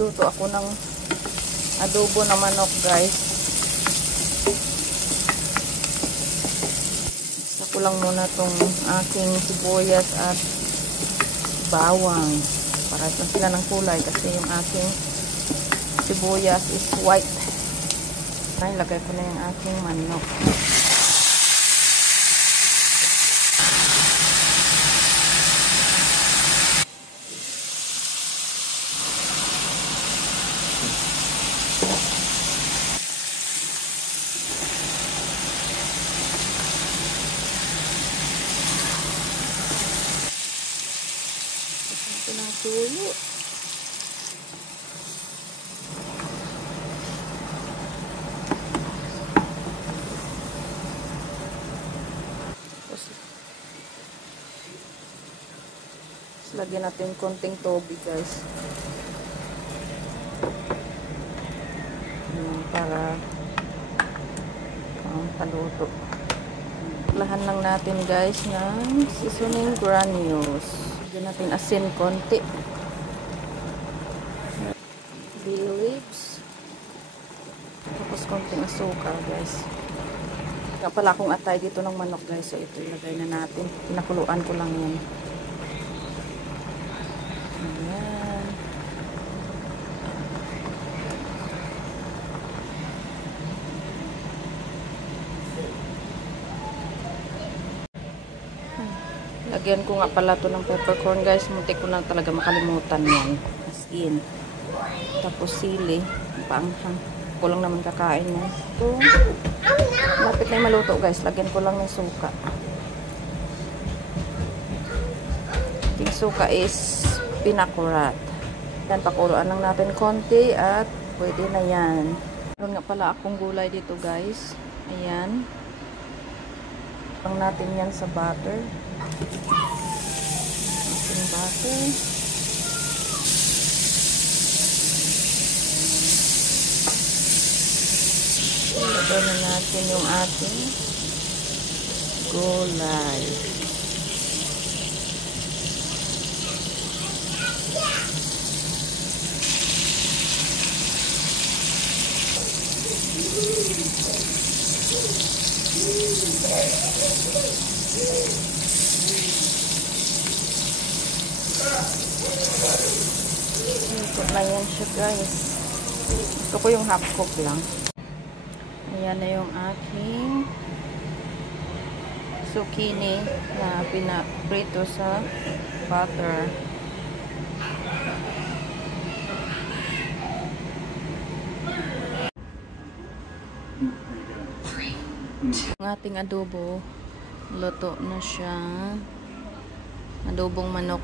Luto ako ng adobo na manok, guys. Isa ko lang muna tong aking sibuyas at bawang. Para lang sila ng kulay kasi yung aking sibuyas is white. Ay, lagay ko na yung aking manok. Ito ng tulo. Lagyan natin konting tubig, guys. Para paluto. Lahan lang natin, guys, ng seasoning granules. Lagyan natin asin konti. Bay leaves. Tapos konting asukal, guys. Nga pala akong atay dito ng manok, guys. So ito ilagay na natin. Pinakuluan ko lang yan. Ayan. Lagyan ko nga pala ito ng peppercorn, guys. Muntik ko na talaga makalimutan yan. As in. Tapos sili. Paanghang. Ko lang naman kakain mo. Ito. Lapit na yung maluto, guys. Lagyan ko lang ng suka. Yung suka is pinakurat. Yan, pakuluan lang natin konti at pwede na yan. Meron nga pala akong gulay dito, guys. Ayan. Pang natin yan sa butter. Ating butter. Ilagay na natin yung ating gulay. Ikot na yan siya, guys. Gusto ko yung half cook lang. Ayan na yung aking zucchini na pinaprito sa butter. Ang ating adobo, luto na siya. Adobong manok.